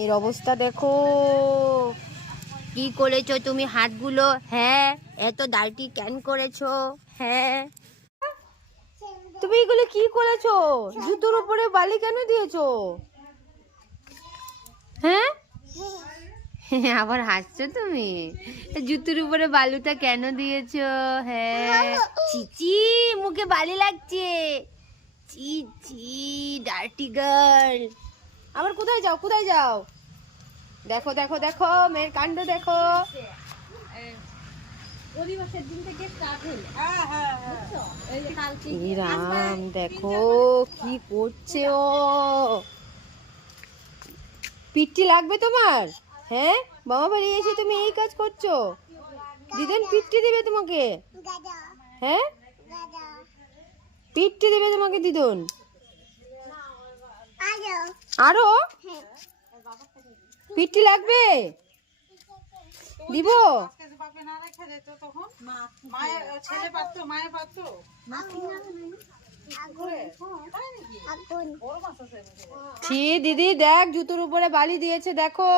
এর অবস্থা দেখো, কি করেছো তুমি হাতগুলো? হ্যাঁ, এত ডার্টি কেন করেছো? হ্যাঁ, তুমি এগুলো কি করেছো? জুতোর উপরে বালি কেন দিয়েছো? হ্যাঁ, আবার হাসছো তুমি? জুতোর উপরে বালুটা কেন দিয়েছো? হ্যাঁ, চিচি, মুখে বালি লাগছে। চি চি, ডার্টি গার্ল। আবার কোথায় যাও, কোথায় যাও? দেখো দেখো দেখো, মেয়ের কাণ্ড দেখো। অধিবাসের দিন থেকে স্টার্ট হলো। বুঝছো? এই যে কালকে এই রাম, দেখো কি করছে ও। পিঠি লাগবে তোমার? হ্যাঁ, মামা বাড়ি এসে তুমি এই কাজ করছো? দিদুন পিঠি দিবে তোমাকে? হ্যাঁ, পিঠি দিবে তোমাকে দিদুন? আরো পিঠি লাগবে? দিব? ছি দিদি, দেখ জুতোর উপরে বালি দিয়েছে দেখো।